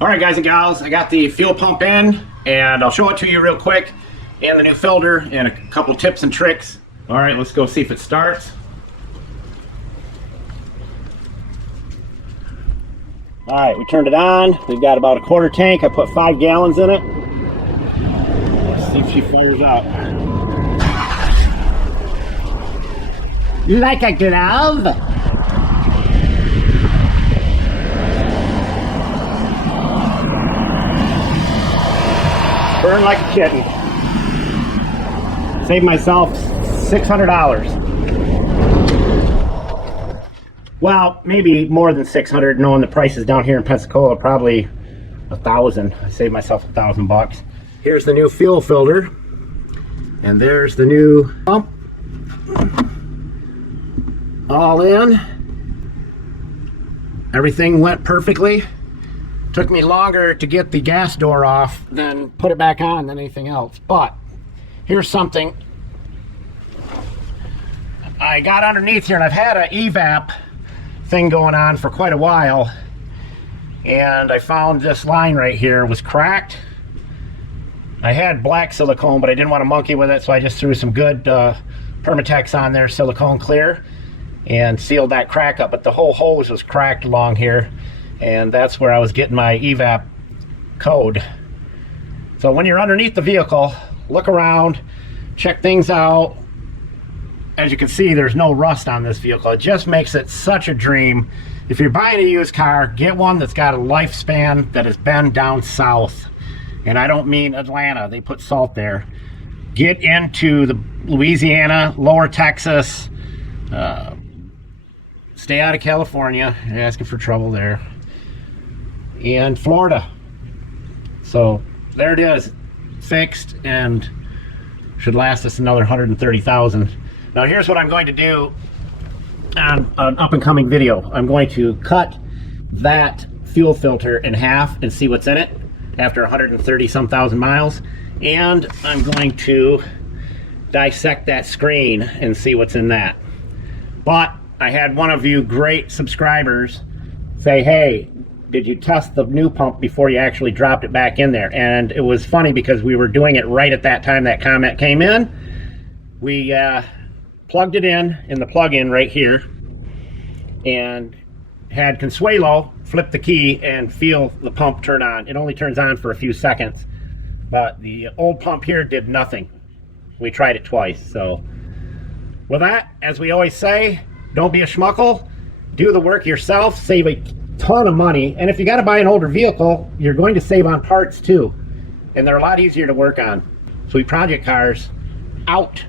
All right, guys and gals, I got the fuel pump in, and I'll show it to you real quick, and the new filter, and a couple tips and tricks. All right, let's go see if it starts. All right, we turned it on. We've got about a quarter tank. I put 5 gallons in it. Let's see if she fires up. Like a glove. Burn like a kitten. Saved myself $600. Well, maybe more than 600, knowing the prices down here in Pensacola, probably 1,000. I saved myself $1,000. Here's the new fuel filter, and there's the new pump. All in. Everything went perfectly. Took me longer to get the gas door off than put it back on than anything else. But here's something. I got underneath here, and I've had an evap thing going on for quite a while, and I found this line right here was cracked. I had black silicone, but I didn't want to monkey with it, so I just threw some good Permatex on there, silicone clear, and sealed that crack up. But the whole hose was cracked along here, and that's where I was getting my evap code. So when you're underneath the vehicle, look around, check things out. As you can see, there's no rust on this vehicle. It just makes it such a dream. If you're buying a used car, get one that's got a lifespan that has been down south. And I don't mean Atlanta, they put salt there. Get into the Louisiana, lower Texas, stay out of California. You're asking for trouble there. And Florida. So there it is, fixed, and should last us another 130,000. Now here's what I'm going to do on an up-and-coming video. I'm going to cut that fuel filter in half and see what's in it after 130-some thousand miles, and I'm going to dissect that screen and see what's in that. But I had one of you great subscribers say, hey, did you test the new pump before you actually dropped it back in there? And it was funny because we were doing it right at that time that comment came in. We plugged it in the plug-in right here, and had Consuelo flip the key and feel the pump turn on. It only turns on for a few seconds, but the old pump here did nothing. We tried it twice. So with that, as we always say, don't be a schmuckle. Do the work yourself. Save a ton of money. And if you got to buy an older vehicle, you're going to save on parts too. And they're a lot easier to work on. Sweet Project Cars, out.